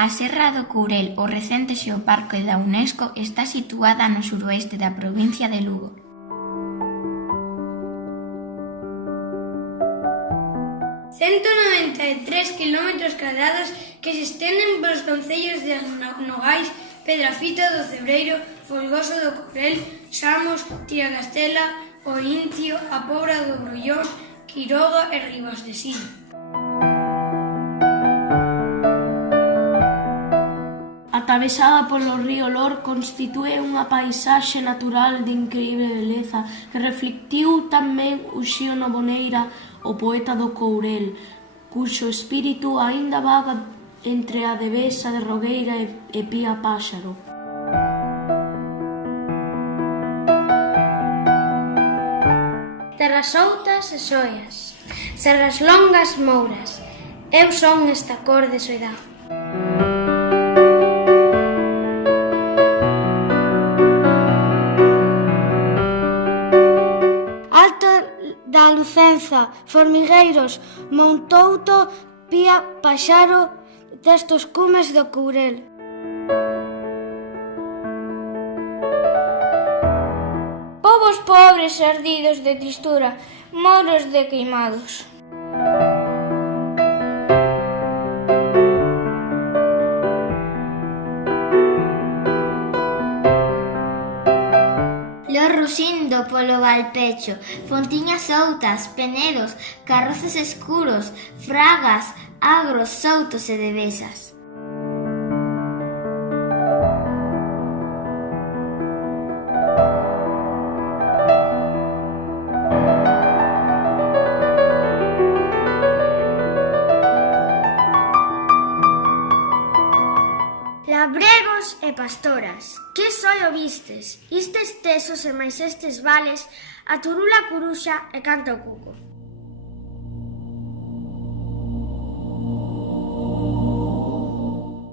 A Serra do Courel, o recente xeoparque da UNESCO, está situada no suroeste da provincia de Lugo. km² que se estenden polos concellos de Nogais, Pedrafita do Cebreiro, Folgoso do Courel, Samos, Tiracastela, O Incio, A Pobra do Brullón, Quiroga e Ribas de Sil. Atravesada polo río Lor, constitúe unha paisaxe natural de increíble beleza que reflectiu tamén Uxío Noboneira, o poeta do Courel, cuxo espírito aínda vaga entre a Devesa de Rogueira e Pía Páxaro. Terras outas e xoias, serras longas mouras, eu son esta cor de soidade. Da Lucenza, Formigueiros, Montouto, Pía Páxaro, destos cumes do Courel. Povos pobres ardidos de tristura, moros de queimados. Ruxindo polo Valpecho, fontiñas outas, penedos, carrozas escuros, fragas, agros, soutos e devesas. Labregos e pastoras, que soio vistes, istes tesos e máis estes vales, a turula curuxa e canta o cuco.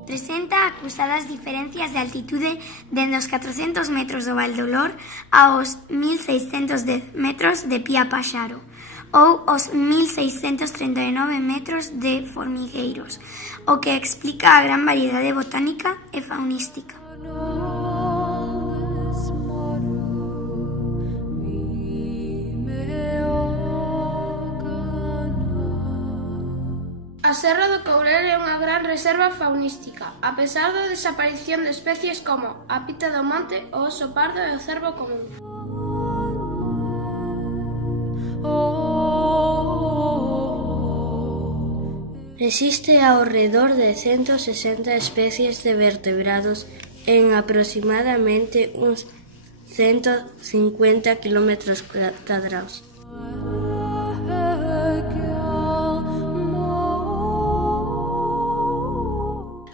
Presenta acusadas diferencias de altitude dende os 400 metros do Val do Lor aos 1610 metros de Pía Páxaro ou os 1639 metros de Formigueiros, o que explica a gran variedade botánica e faunística. A Serra do Courel é unha gran reserva faunística, a pesar da desaparición de especies como a pita do monte, o oso pardo e o cervo común. Existe ao redor de 160 especies de vertebrados en aproximadamente uns 150 km².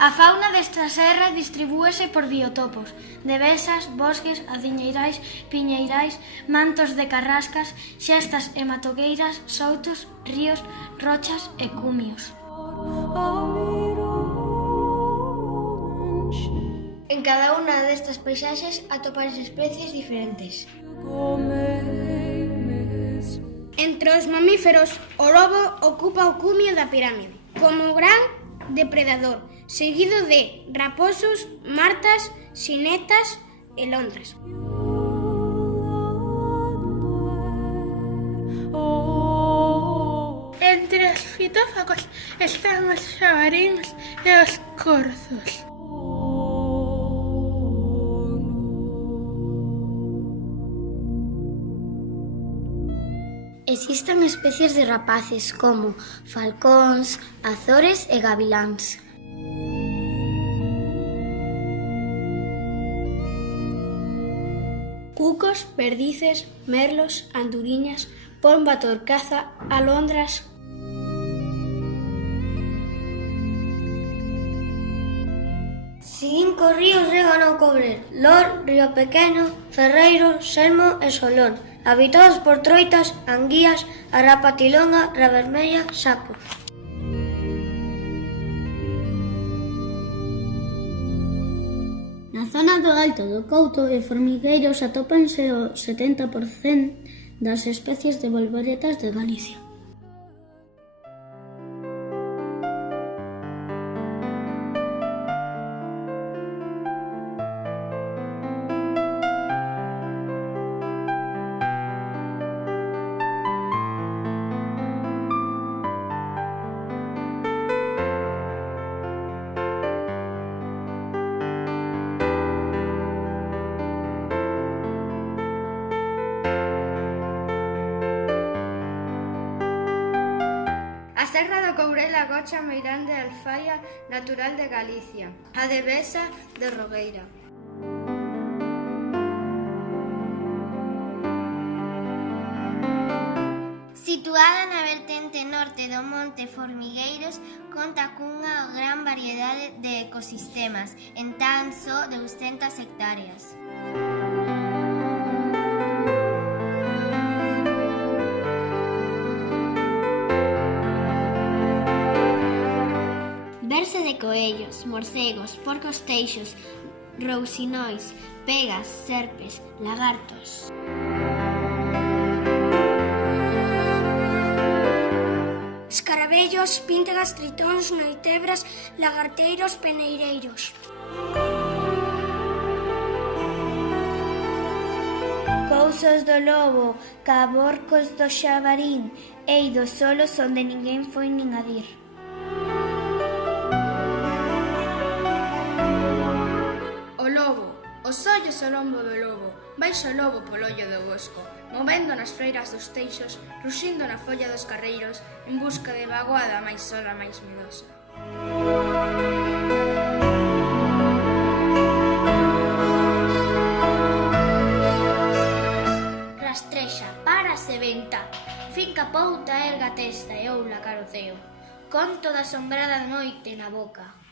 A fauna desta serra distribúese por biotopos, devesas, bosques, adiñeirais, piñeirais, mantos de carrascas, xestas e matogueiras, soutos, ríos, rochas e cumios. En cada unha destas paisaxes atopanse especies diferentes. Entre os mamíferos, o lobo ocupa o cumio da pirámide, como gran depredador, seguido de raposos, martas, xinetas e lontras. Entre os fitófagos están os xabaríns e os corzos. Existen especies de rapaces como falcóns, azores e gaviláns. Cucos, perdices, merlos, anduriñas, pomba torcaza, alondras. Cinco ríos regan o Courel: Lor, Río Pequeno, Ferreiro, Selmo e Solón, habitados por troitas, anguías, arrapatilonga, ravermella, sapo. Na zona do Alto do Couto e Formigueiros atópanse o 70% das especies de bolboretas de Galicia. a gocha meirande alfaia natural de Galicia, a devesa de Rogueira. Situada na vertente norte do Monte Formigueiros, conta cunha gran variedade de ecosistemas en tan só 200 hectáreas. Verse de coellos, morcegos, porcos teixos, rousinóis, pegas, serpes, lagartos. Escarabellos, píntegas, tritóns, noitebras, lagarteiros, peneireiros. Cousos do lobo, caborcos do xabarín, eidos solos onde ninguén foi nin a dir. O lobo, os ollos ao lombo do lobo, baixo o lobo polo ollo do bosco, movendo nas freiras dos teixos, ruxindo na folla dos carreiros, en busca de vaguada máis sola, máis medosa. Rastrexa, párase venta, finca pouta, erga testa e oula cara o ceo, conto da asombrada noite na boca.